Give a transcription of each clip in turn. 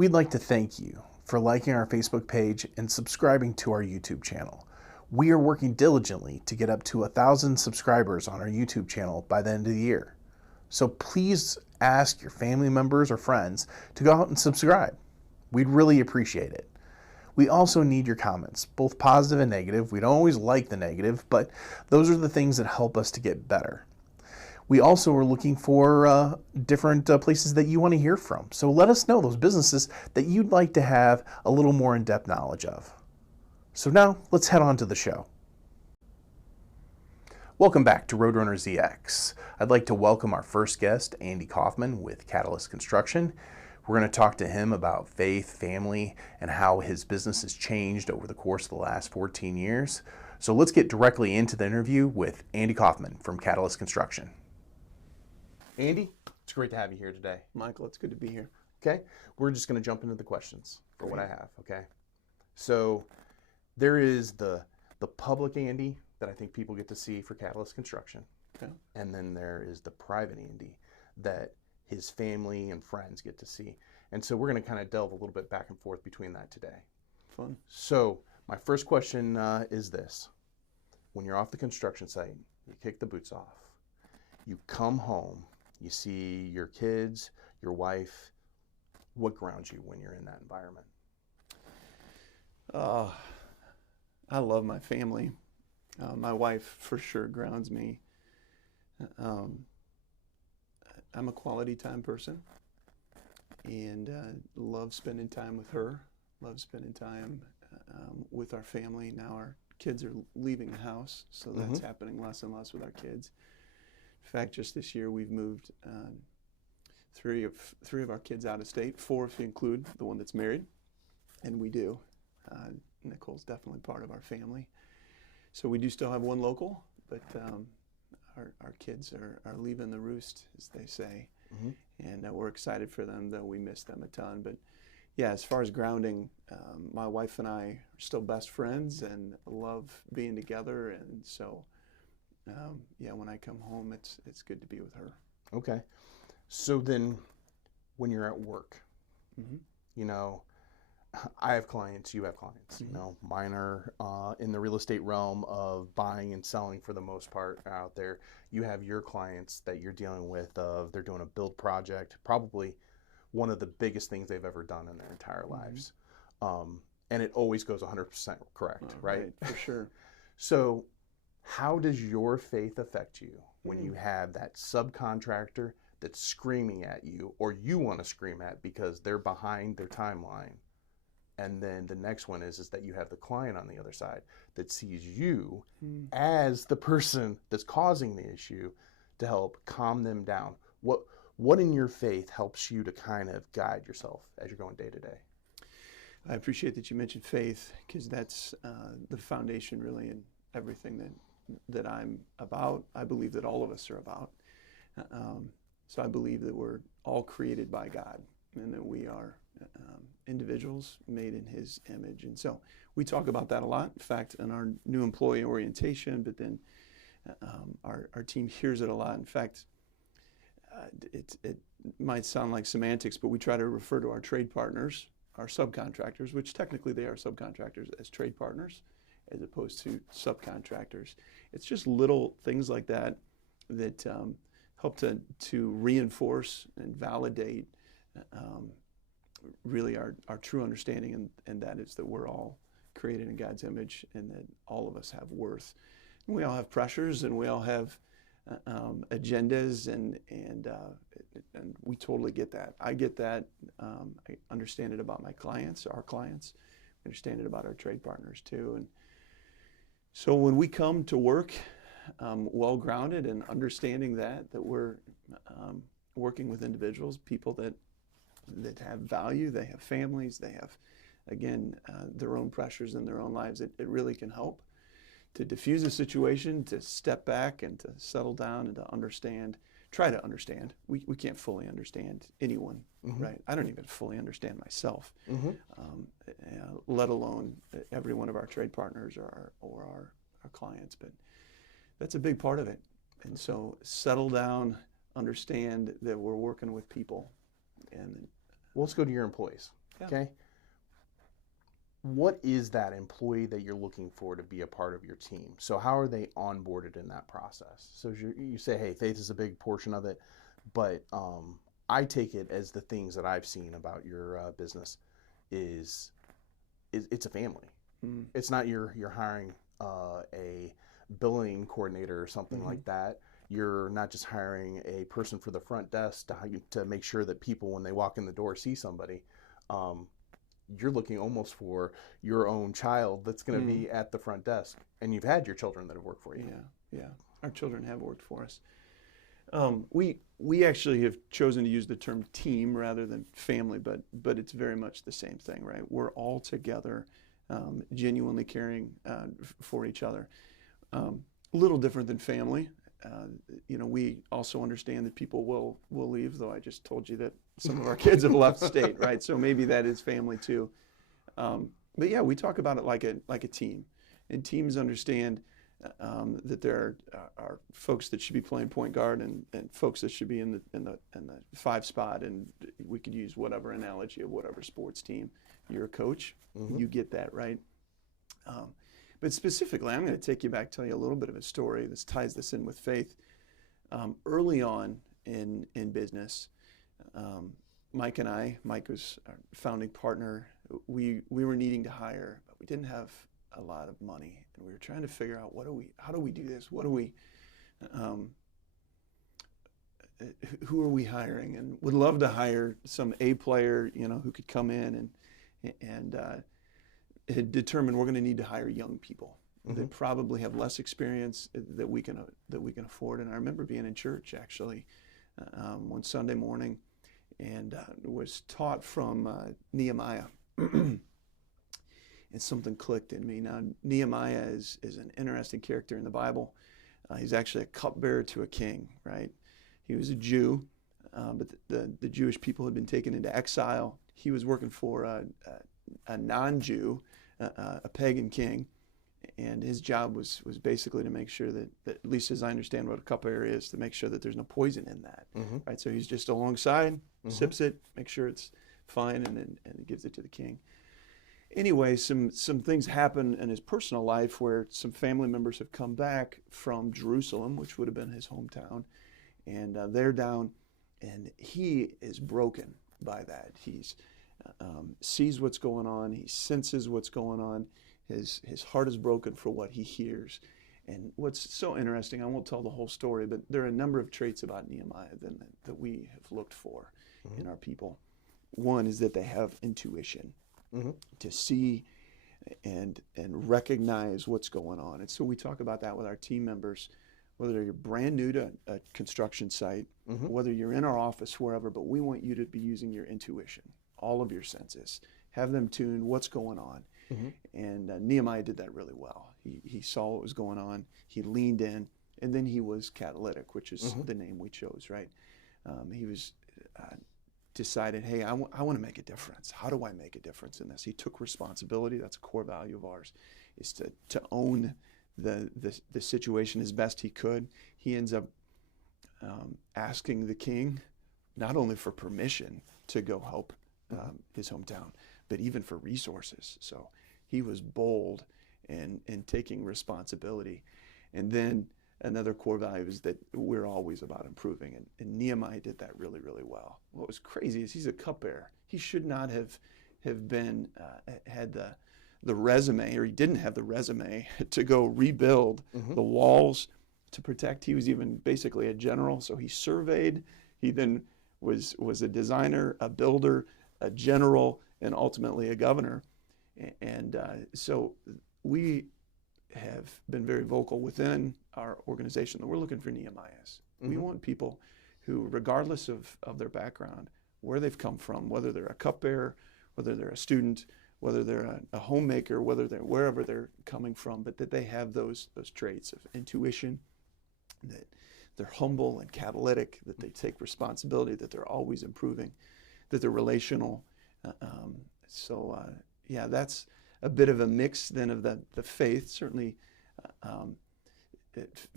We'd like to thank you for liking our Facebook page and subscribing to our YouTube channel. We are working diligently to get up to 1,000 subscribers on our YouTube channel by the end of the year. So please ask your family members or friends to go out and subscribe. We'd really appreciate it. We also need your comments, both positive and negative. We don't always like the negative, but those are the things that help us to get better. We also are looking for different places that you want to hear from. So let us know those businesses that you'd like to have a little more in-depth knowledge of. So now let's head on to the show. Welcome back to RoadrunnerZX. I'd like to welcome our first guest, Andy Kaufmann with Catalyst Construction. We're going to talk to him about faith, family, and how his business has changed over the course of the last 14 years. So let's get directly into the interview with Andy Kaufmann from Catalyst Construction. Andy, it's great to have you here today. Michael, it's good to be here. Okay, we're just going to jump into the questions for what I have, okay? So there is the public Andy that I think people get to see for Catalyst Construction. Okay. And then there is the private Andy that his family and friends get to see. And so we're going to kind of delve a little bit back and forth between that today. Fun. So my first question is this. When you're off the construction site, you kick the boots off, you come home, you see your kids, your wife, what grounds you when you're in that environment? I love my family. My wife for sure grounds me. I'm a quality time person and love spending time with her, love spending time with our family. Now our kids are leaving the house, so that's happening less and less with our kids. In fact, just this year we've moved three of our kids out of state, 4 if you include the one that's married, and we do. Nicole's definitely part of our family. So we do still have one local, but our kids are leaving the roost, as they say, and we're excited for them, though we miss them a ton. But yeah, as far as grounding, my wife and I are still best friends and love being together, and so yeah, when I come home, it's good to be with her. Okay. So then when you're at work, you know, I have clients, you have clients, you know, mine are in the real estate realm of buying and selling for the most part out there. You have your clients that you're dealing with of they're doing a build project, probably one of the biggest things they've ever done in their entire lives. And it always goes 100% correct, right? For sure. So how does your faith affect you when you have that subcontractor that's screaming at you or you want to scream at because they're behind their timeline? And then the next one is that you have the client on the other side that sees you as the person that's causing the issue to help calm them down. What in your faith helps you to kind of guide yourself as you're going day to day? I appreciate that you mentioned faith, because that's the foundation really in everything that I'm about. I believe that all of us are about. So I believe that we're all created by God and that we are individuals made in His image. And so we talk about that a lot. In fact, in our new employee orientation, but then our team hears it a lot. In fact, it might sound like semantics, but we try to refer to our trade partners, our subcontractors, which technically they are subcontractors, as trade partners as opposed to subcontractors. It's just little things like that that help to reinforce and validate really our true understanding, and that is that we're all created in God's image and that all of us have worth. And we all have pressures and we all have agendas, and we totally get that. I get that. I understand it about my clients, our clients. I understand it about our trade partners too. And so when we come to work well-grounded and understanding that we're working with individuals, people that have value, they have families, they have, again, their own pressures in their own lives, it really can help to diffuse a situation, to step back and to settle down and to understand, try to understand. We can't fully understand anyone, right? I don't even fully understand myself, let alone every one of our trade partners or our clients, but that's a big part of it. And so settle down, understand that we're working with people. And well, let's go to your employees. Yeah. Okay. What is that employee that you're looking for to be a part of your team? So how are they onboarded in that process? So you say, hey, faith is a big portion of it, but I take it as the things that I've seen about your business is it's a family. Mm. It's not you're hiring a billing coordinator or something like that. You're not just hiring a person for the front desk to make sure that people, when they walk in the door, see somebody. You're looking almost for your own child that's going to be at the front desk. And you've had your children that have worked for you. Yeah. Our children have worked for us. We actually have chosen to use the term team rather than family, but it's very much the same thing, right? We're all together, genuinely caring for each other. A little different than family. We also understand that people will leave, though I just told you that some of our kids have left state, right? So maybe that is family too. But yeah, we talk about it like a team, and teams understand that there are folks that should be playing point guard and folks that should be in the 5 spot, and we could use whatever analogy of whatever sports team. You're a coach, you get that, right? But specifically, I'm going to take you back, tell you a little bit of a story. This ties this in with faith. Early on in business, Mike was our founding partner. We were needing to hire, but we didn't have a lot of money, and we were trying to figure out how do we do this? Who are we hiring? And would love to hire some A player, who could come in and had determined we're going to need to hire young people that probably have less experience that we can afford. And I remember being in church actually one Sunday morning, and was taught from Nehemiah. And something clicked in me. Now, Nehemiah is an interesting character in the Bible. He's actually a cupbearer to a king, right? He was a Jew, but the Jewish people had been taken into exile. He was working for a non-Jew, a pagan king, and his job was basically to make sure that, at least as I understand what a cupbearer is, to make sure that there's no poison in that, right? So he's just alongside, sips it, makes sure it's fine, and gives it to the king. Anyway, some things happen in his personal life where some family members have come back from Jerusalem, which would have been his hometown, and they're down, and he is broken by that. He's sees what's going on. He senses what's going on. His heart is broken for what he hears. And what's so interesting, I won't tell the whole story, but there are a number of traits about Nehemiah that we have looked for in our people. One is that they have intuition. To see and recognize what's going on. And so we talk about that with our team members, whether you're brand new to a construction site, whether you're in our office, wherever, but we want you to be using your intuition, all of your senses. Have them tuned, what's going on. And Nehemiah did that really well. He saw what was going on, he leaned in, and then he was catalytic, which is the name we chose, right? He was decided, hey, I want to make a difference. How do I make a difference in this? He took responsibility. That's a core value of ours, is to own the situation as best he could. He ends up asking the king not only for permission to go help his hometown, but even for resources. So he was bold in taking responsibility. And then another core value is that we're always about improving, and Nehemiah did that really, really well. What was crazy is he's a cupbearer. He should not have been had the resume, or he didn't have the resume to go rebuild the walls to protect. He was even basically a general, so he surveyed. He then was a designer, a builder, a general, and ultimately a governor. And so we have been very vocal within our organization that we're looking for Nehemiahs. We want people who, regardless of their background, where they've come from, whether they're a cupbearer, whether they're a student, whether they're a homemaker, whether they're wherever they're coming from, but that they have those traits of intuition, that they're humble and catalytic, that they take responsibility, that they're always improving, that they're relational. Yeah, that's a bit of a mix then of the faith. Certainly,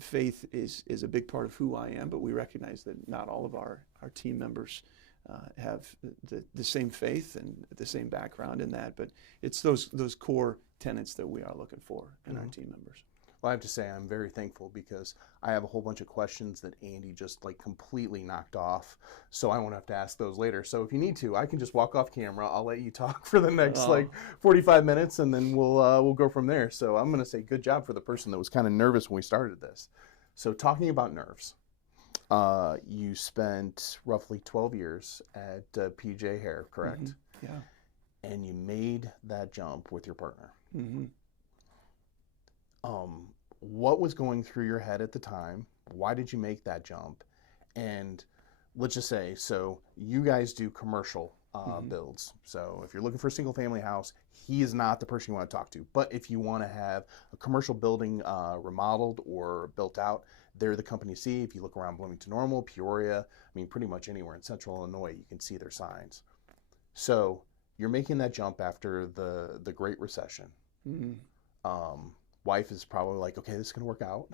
faith is a big part of who I am, but we recognize that not all of our team members have the same faith and the same background in that. But it's those core tenets that we are looking for in our team members. Well, I have to say I'm very thankful because I have a whole bunch of questions that Andy just like completely knocked off, so I won't have to ask those later. So if you need to, I can just walk off camera. I'll let you talk for the next like 45 minutes, and then we'll go from there. So I'm gonna say good job for the person that was kind of nervous when we started this. So talking about nerves, you spent roughly 12 years at PJ Hair, correct? Yeah. And you made that jump with your partner. What was going through your head at the time? Why did you make that jump? And let's just say, so you guys do commercial builds. So if you're looking for a single family house, he is not the person you want to talk to. But if you want to have a commercial building remodeled or built out, they're the company to see. If you look around Bloomington Normal, Peoria, I mean, pretty much anywhere in central Illinois, you can see their signs. So you're making that jump after the Great Recession. Wife is probably like, okay, this is gonna work out.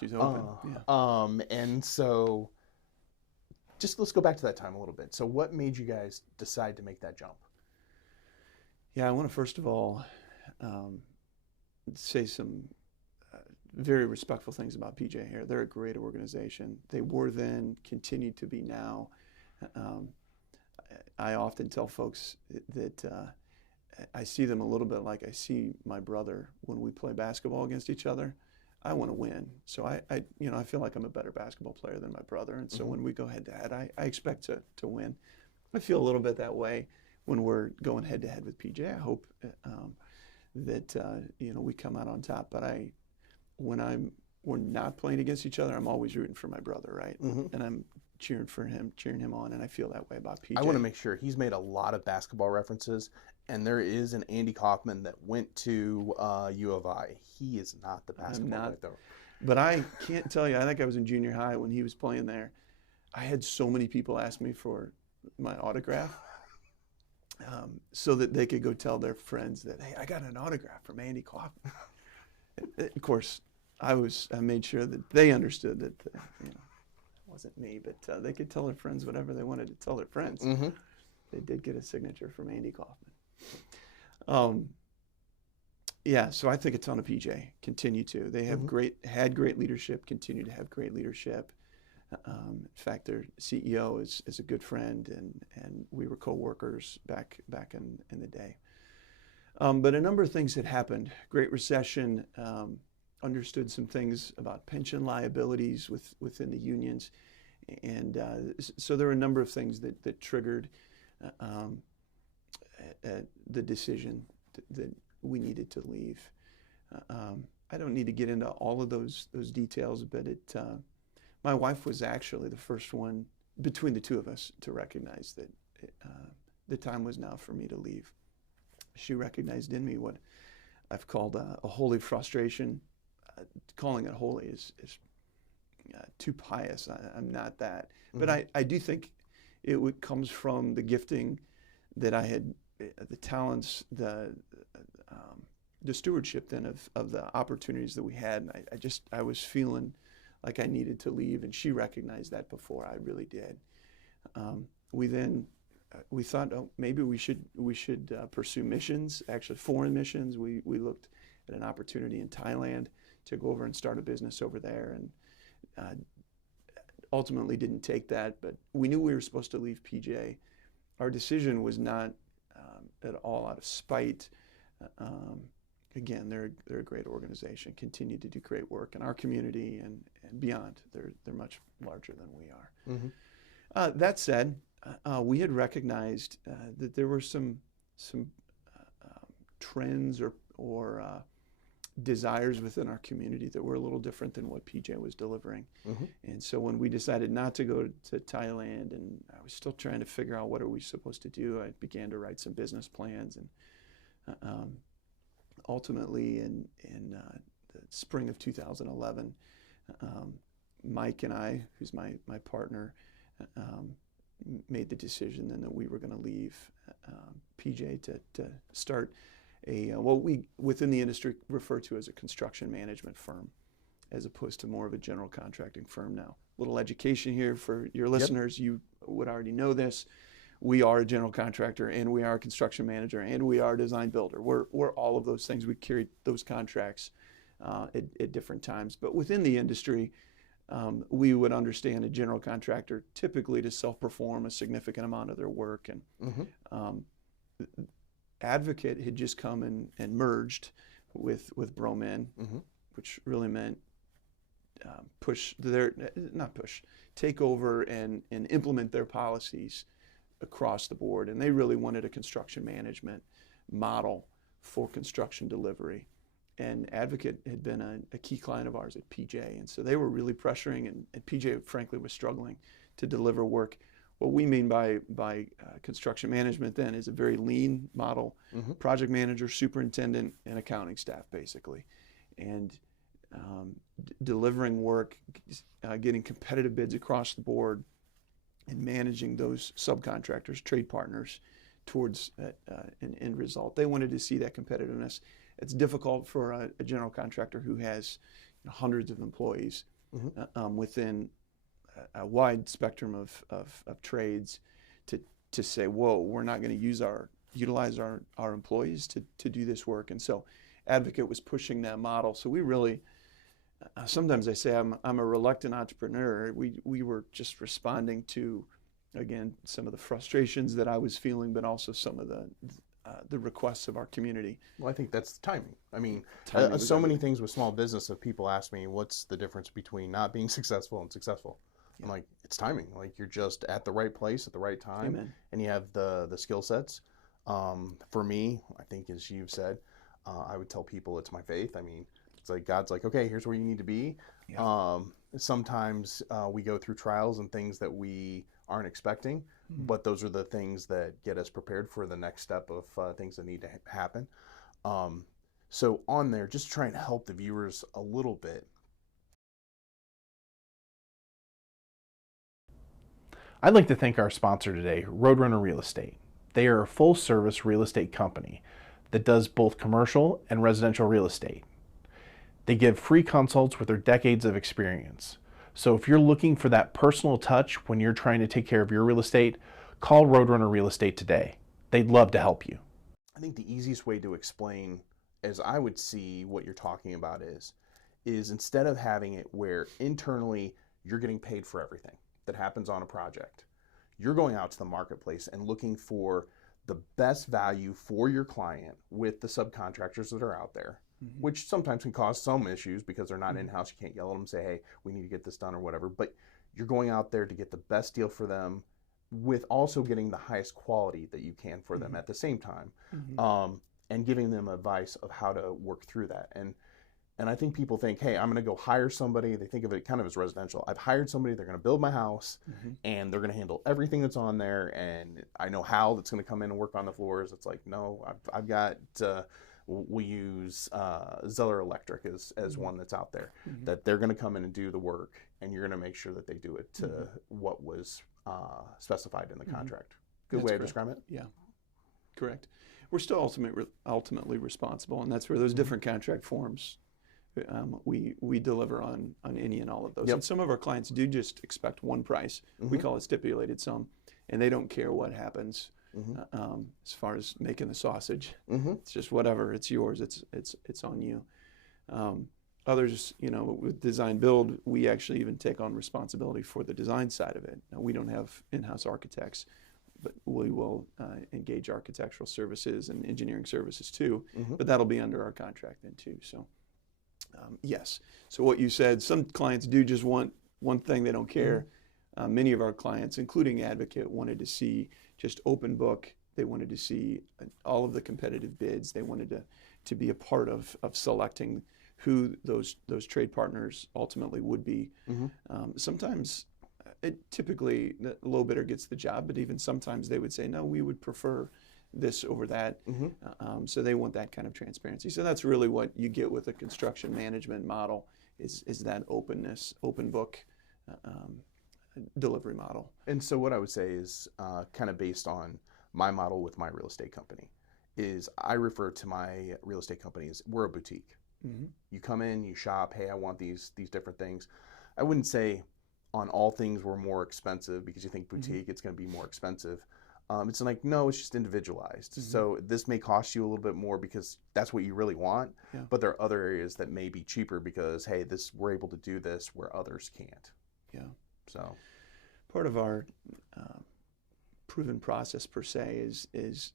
She's open. And so just let's go back to that time a little bit. So what made you guys decide to make that jump? Yeah, I want to first of all say some very respectful things about PJ Hair. They're a great organization. They were then, continue to be now. I often tell folks that I see them a little bit like I see my brother when we play basketball against each other. I want to win, so I feel like I'm a better basketball player than my brother, and so when we go head to head, I expect to win. I feel a little bit that way when we're going head to head with PJ. I hope that we come out on top. But when we're not playing against each other, I'm always rooting for my brother, right? And I'm cheering for him, cheering him on, and I feel that way about PJ. I want to make sure he's made a lot of basketball references, and there is an Andy Kaufmann that went to U of I. He is not the basketball player, though. But I can't tell you, I think I was in junior high when he was playing there. I had so many people ask me for my autograph so that they could go tell their friends that, hey, I got an autograph from Andy Kaufmann. Of course, I made sure that they understood that it wasn't me, but they could tell their friends whatever they wanted to tell their friends. They did get a signature from Andy Kaufmann. Yeah, so I think a ton of PJ. Continue to. They have had great leadership, continue to have great leadership. In fact, their CEO is a good friend, and we were co-workers back in the day. But a number of things had happened. Great Recession, understood some things about pension liabilities within the unions. And so there were a number of things that triggered the decision that we needed to leave. I don't need to get into all of those details, but my wife was actually the first one between the two of us to recognize that the time was now for me to leave. She recognized in me what I've called a holy frustration. Calling it holy is too pious. I'm not that. But I do think it comes from the gifting that I had, the talents, the stewardship then of the opportunities that we had. And I was feeling like I needed to leave, and she recognized that before I really did. We thought, oh, maybe we should pursue missions, actually foreign missions. We looked at an opportunity in Thailand to go over and start a business over there, and ultimately didn't take that. But we knew we were supposed to leave PJ. Our decision was not at all out of spite. Again, they're a great organization, continue to do great work in our community and beyond. They're much larger than we are. That said, we had recognized that there were some trends or desires within our community that were a little different than what PJ was delivering. And so when we decided not to go to Thailand, and I was still trying to figure out what are we supposed to do, I began to write some business plans. And ultimately in the spring of 2011, Mike and I, who's my partner, made the decision then that we were going to leave PJ to start what we within the industry refer to as a construction management firm. as opposed to more of a general contracting firm now. Little education here for your listeners. You would already know this. We are a general contractor, and we are a construction manager, and we are a design builder. We're all of those things. We carry those contracts at different times. But within the industry, we would understand a general contractor typically to self-perform a significant amount of their work. And Advocate had just come and merged with Broman, which really meant take over and implement their policies across the board. And they really wanted a construction management model for construction delivery. And Advocate had been a key client of ours at PJ. And so they were really pressuring, and PJ, frankly, was struggling to deliver work. What we mean by construction management then is a very lean model, project manager, superintendent, and accounting staff, basically. And delivering work, getting competitive bids across the board, and managing those subcontractors, trade partners, towards an end result. They wanted to see that competitiveness. It's difficult for a general contractor who has hundreds of employees within a wide spectrum of trades to say, whoa, we're not going to utilize our employees to do this work. And so Advocate was pushing that model. So we really, sometimes I say I'm a reluctant entrepreneur. We were just responding to, again, some of the frustrations that I was feeling, but also some of the requests of our community. Well, I think that's the timing. I mean, Timing was so many everything. things with small business that people ask me, what's the difference between not being successful and successful? I'm like, it's timing. Like, you're just at the right place at the right time. Amen. And you have the skill sets. For me, I think, as you've said, I would tell people it's my faith. I mean, it's like God's like, okay, here's where you need to be. Sometimes we go through trials and things that we aren't expecting, but those are the things that get us prepared for the next step of things that need to happen. So on there, just try and help the viewers a little bit. I'd like to thank our sponsor today, Roadrunner Real Estate. They are a full-service real estate company that does both commercial and residential real estate. They give free consults with their decades of experience. So if you're looking for that personal touch when you're trying to take care of your real estate, call Roadrunner Real Estate today. They'd love to help you. I think the easiest way to explain, as I would see what you're talking about, is instead of having it where internally you're getting paid for everything that happens on a project, you're going out to the marketplace and looking for the best value for your client with the subcontractors that are out there, which sometimes can cause some issues because they're not in-house. You can't yell at them and say, hey, we need to get this done or whatever. But you're going out there to get the best deal for them with also getting the highest quality that you can for them at the same time, and giving them advice of how to work through that. And I think people think, hey, I'm going to go hire somebody. They think of it kind of as residential. I've hired somebody, they're going to build my house, and they're going to handle everything that's on there, and I know Hal that's going to come in and work on the floors. It's like, no, I've got, we use Zeller Electric as one that's out there, that they're going to come in and do the work, and you're going to make sure that they do it to what was specified in the contract. Good That's way correct. to describe it? Yeah, correct. We're still ultimately responsible, and that's where those different contract forms we deliver on any and all of those. And some of our clients do just expect one price. We call it stipulated sum, and they don't care what happens as far as making the sausage. It's just whatever. It's yours. It's on you. Others, with design build, we actually even take on responsibility for the design side of it. Now, we don't have in-house architects, but we will engage architectural services and engineering services too. But that'll be under our contract then too. So. Yes. So what you said, some clients do just want one thing, they don't care. Many of our clients, including Advocate, wanted to see just open book. They wanted to see all of the competitive bids. They wanted to be a part of selecting who those trade partners ultimately would be. Sometimes, typically, the low bidder gets the job, but even sometimes they would say, no, we would prefer this over that. So they want that kind of transparency. So that's really what you get with a construction management model is that openness, open book delivery model. And so what I would say is kind of based on my model with my real estate company is I refer to my real estate company as we're a boutique. Mm-hmm. You come in, you shop, hey, I want these different things. I wouldn't say on all things we're more expensive because you think boutique, it's going to be more expensive. It's like, no, it's just individualized. So this may cost you a little bit more because that's what you really want, Yeah. but there are other areas that may be cheaper because, hey, we're able to do this where others can't. Yeah. So Part of our proven process per se is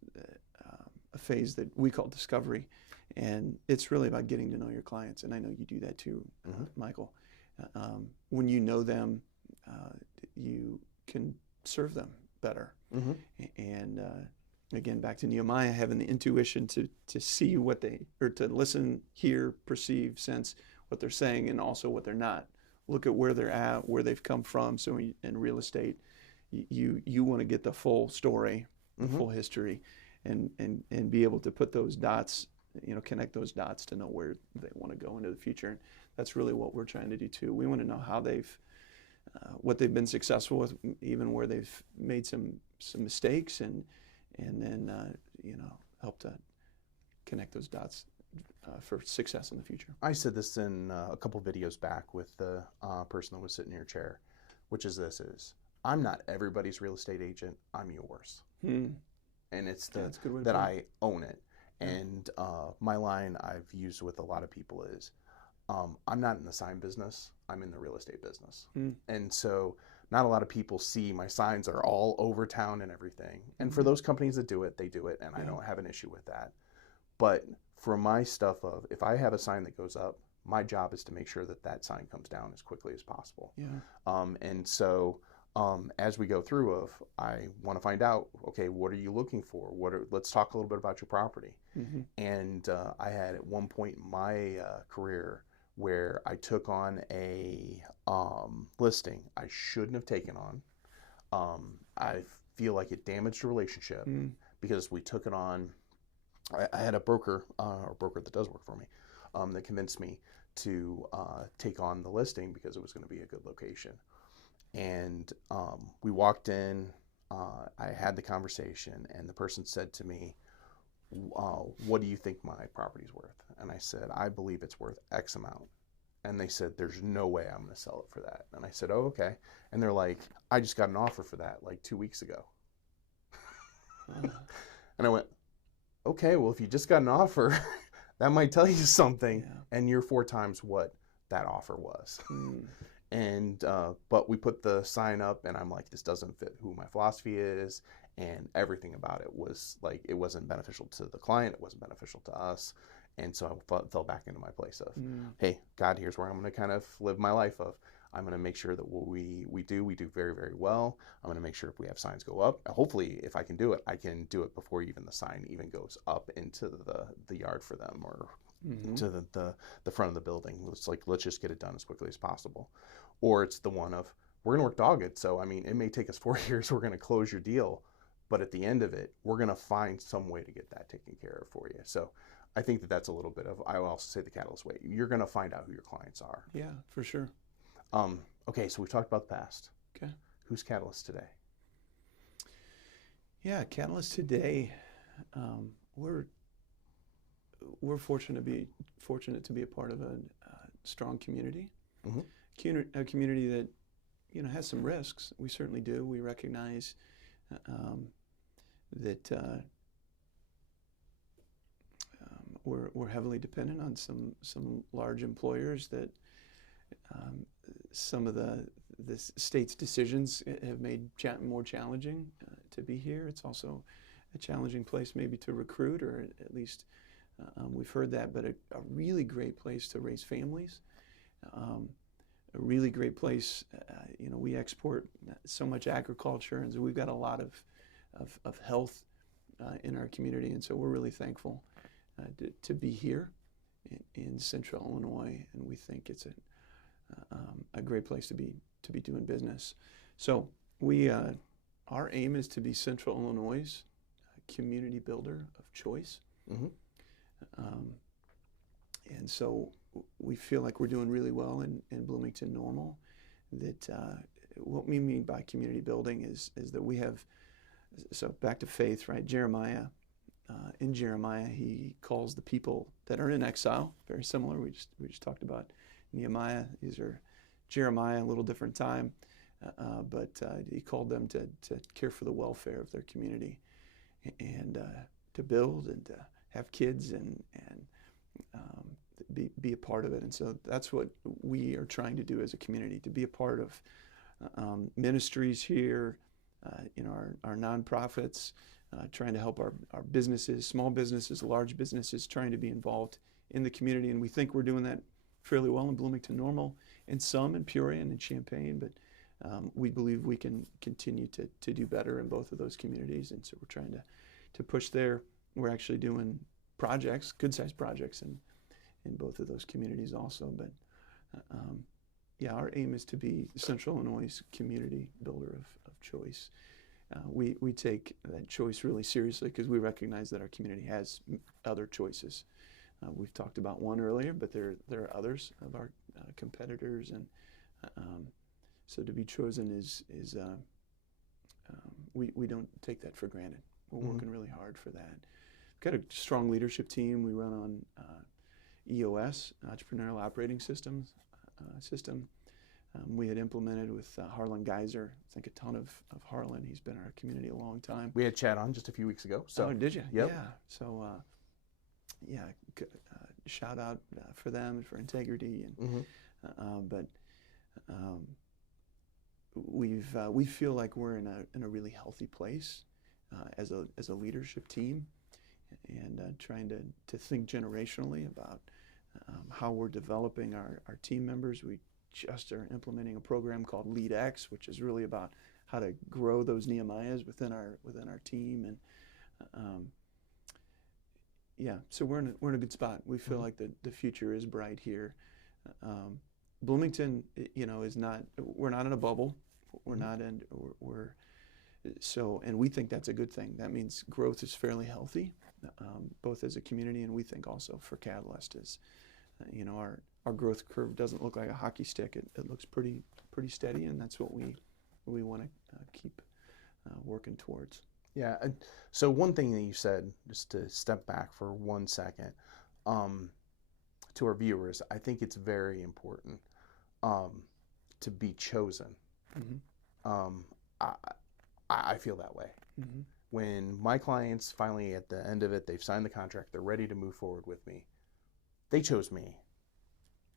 a phase that we call discovery, and it's really about getting to know your clients. And I know you do that too, Michael. When you know them, you can serve them better. And again, back to Nehemiah, having the intuition to see what or to listen, hear, perceive, sense what they're saying, and also what they're not. Look at where they're at, where they've come from. So in real estate, you want to get the full story, the full history, and be able to put those dots, connect those dots to know where they want to go into the future. And that's really what we're trying to do too. We want to know how what they've been successful with, even where they've made some mistakes, and then help to connect those dots for success in the future. I said this in a couple videos back with the person that was sitting in your chair, which is I'm not everybody's real estate agent, I'm yours. And it's that I own it. And my line I've used with a lot of people is, I'm not in the sign business, I'm in the real estate business. And so not a lot of people see my signs are all over town and everything. And for those companies that do it, they do it, and I don't have an issue with that. But for my stuff if I have a sign that goes up, my job is to make sure that sign comes down as quickly as possible. And so as we go through I want to find out, okay, what are you looking for? Let's talk a little bit about your property. And I had at one point in my career where I took on a listing I shouldn't have taken on. I feel like it damaged a relationship because we took it on. I had a broker that does work for me that convinced me to take on the listing because it was going to be a good location. And we walked in, I had the conversation, and the person said to me, what do you think my property's worth? And I said, I believe it's worth X amount. And they said, there's no way I'm going to sell it for that. And I said, oh, okay. And they're like, I just got an offer for that like 2 weeks ago. And I went, okay, well, if you just got an offer, that might tell you something. And you're 4 times what that offer was. And but we put the sign up, and I'm like, this doesn't fit who my philosophy is, and everything about it was like, it wasn't beneficial to the client, it wasn't beneficial to us. And so I fell back into my place of, hey, God, here's where I'm going to kind of live my life of. I'm going to make sure that what we do very, very well. I'm going to make sure if we have signs go up, hopefully if I can do it before even the sign even goes up into the yard for them, or to the front of the building. It's like, let's just get it done as quickly as possible. Or it's the one of, we're going to work dogged. So, I mean, it may take us 4 years, we're going to close your deal, but at the end of it, we're going to find some way to get that taken care of for you. So I think that's a little bit of, I will also say the Catalyst way. You're going to find out who your clients are. Yeah, for sure. Okay, so we've talked about the past. Okay. Who's Catalyst today? Yeah, Catalyst today, we're fortunate to be a part of a strong community. A community that has some risks. We certainly do. We recognize that we're heavily dependent on some large employers that some of the state's decisions have made more challenging to be here. It's also a challenging place maybe to recruit, or at least we've heard that, but a really great place to raise families. A really great place. We export so much agriculture, and so we've got a lot of health in our community, and so we're really thankful to be here in Central Illinois, and we think it's a great place to be doing business. So our aim is to be Central Illinois' community builder of choice. And so we feel like we're doing really well in Bloomington Normal. That what we mean by community building is that we have, so back to faith, right? Jeremiah in Jeremiah, he calls the people that are in exile, very similar. We just talked about Nehemiah. These are Jeremiah, a little different time, but he called them to care for the welfare of their community and to build and to have kids and be a part of it. And so that's what we are trying to do as a community, to be a part of ministries here, our nonprofits, trying to help our businesses, small businesses, large businesses, trying to be involved in the community. And we think we're doing that fairly well in Bloomington Normal, and some in Peoria and in Champaign, but we believe we can continue to do better in both of those communities. And so we're trying to push there. We're actually doing projects, good-sized projects in both of those communities also. But yeah, our aim is to be Central Illinois' community builder of choice. We take that choice really seriously because we recognize that our community has other choices. We've talked about one earlier, but there are others of our competitors, and so to be chosen is we don't take that for granted. We're working really hard for that. We've got a strong leadership team. We run on EOS, Entrepreneurial Operating System. We had implemented with Harlan Geiser. I think a ton of Harlan. He's been in our community a long time. We had Chad on just a few weeks ago. So. Oh, did you? Yep. Yeah. So, shout out for them and for integrity. And but we feel like we're in a really healthy place as a leadership team, and trying to think generationally about how we're developing our team members. We just are implementing a program called LeadX, which is really about how to grow those Nehemiahs within our team. And so we're in a good spot. We feel like the future is bright here. Bloomington, is not. We're not in a bubble. We're not in. And we think that's a good thing. That means growth is fairly healthy, both as a community, and we think also for Catalyst is, our growth curve doesn't look like a hockey stick. It looks pretty steady, and that's what we want to keep working towards. Yeah. So one thing that you said, just to step back for 1 second, to our viewers, I think it's very important to be chosen. I feel that way. When my clients finally, at the end of it, they've signed the contract, they're ready to move forward with me, they chose me.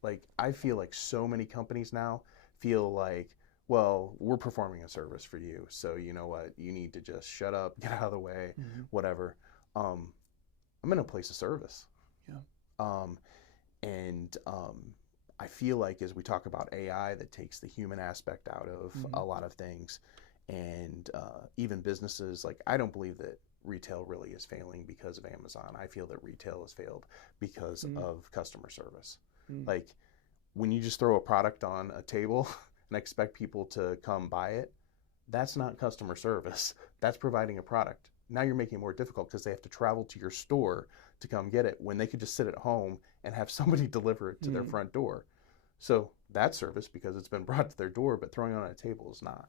Like, I feel like so many companies now feel like, well, we're performing a service for you, so you know what, you need to just shut up, get out of the way, whatever. I'm in a place of service. I feel like as we talk about AI, that takes the human aspect out of a lot of things, and even businesses, like, I don't believe that retail really is failing because of Amazon. I feel that retail has failed because of customer service. Like, when you just throw a product on a table and expect people to come buy it, that's not customer service. That's providing a product. Now you're making it more difficult because they have to travel to your store to come get it when they could just sit at home and have somebody deliver it to their front door. So that's service because it's been brought to their door, but throwing it on a table is not.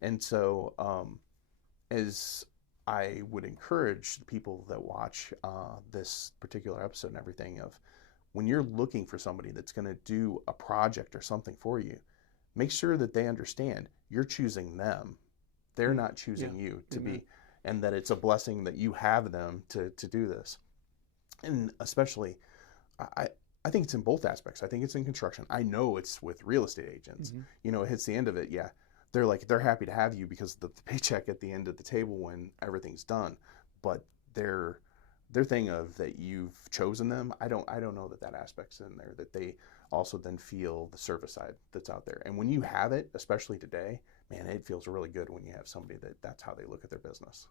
And so as I would encourage people that watch this particular episode and everything, of when you're looking for somebody that's going to do a project or something for you, make sure that they understand you're choosing them. They're not choosing you to be, and that it's a blessing that you have them to do this. And especially, I think it's in both aspects. I think it's in construction. I know it's with real estate agents. It hits the end of it. Yeah. They're happy to have you because of the paycheck at the end of the table when everything's done. But their thing of that you've chosen them, I don't know that aspect's in there, that they also then feel the service side that's out there. And when you have it, especially today, man, it feels really good when you have somebody that's how they look at their business.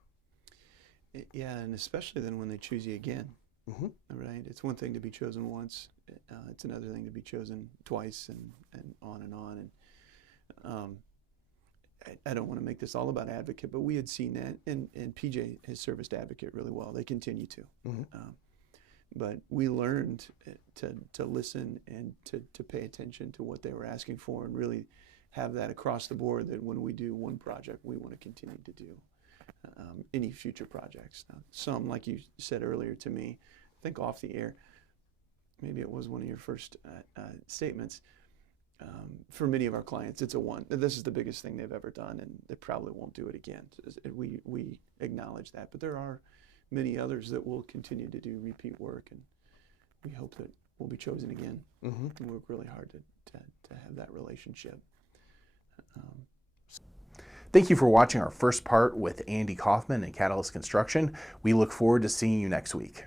Yeah, and especially then when they choose you again. Right? It's one thing to be chosen once. It's another thing to be chosen twice, and on and on. And I don't want to make this all about Advocate, but we had seen that, and PJ has serviced Advocate really well. They continue to. But we learned to listen and to pay attention to what they were asking for, and really have that across the board, that when we do one project, we want to continue to do any future projects. Now, some, like you said earlier to me, I think off the air, maybe it was one of your first statements, for many of our clients, it's a one. This is the biggest thing they've ever done, and they probably won't do it again. We acknowledge that, but there are many others that will continue to do repeat work, and we hope that we'll be chosen again. Mm-hmm. We work really hard to have that relationship. Thank you for watching our first part with Andy Kaufmann and Catalyst Construction. We look forward to seeing you next week.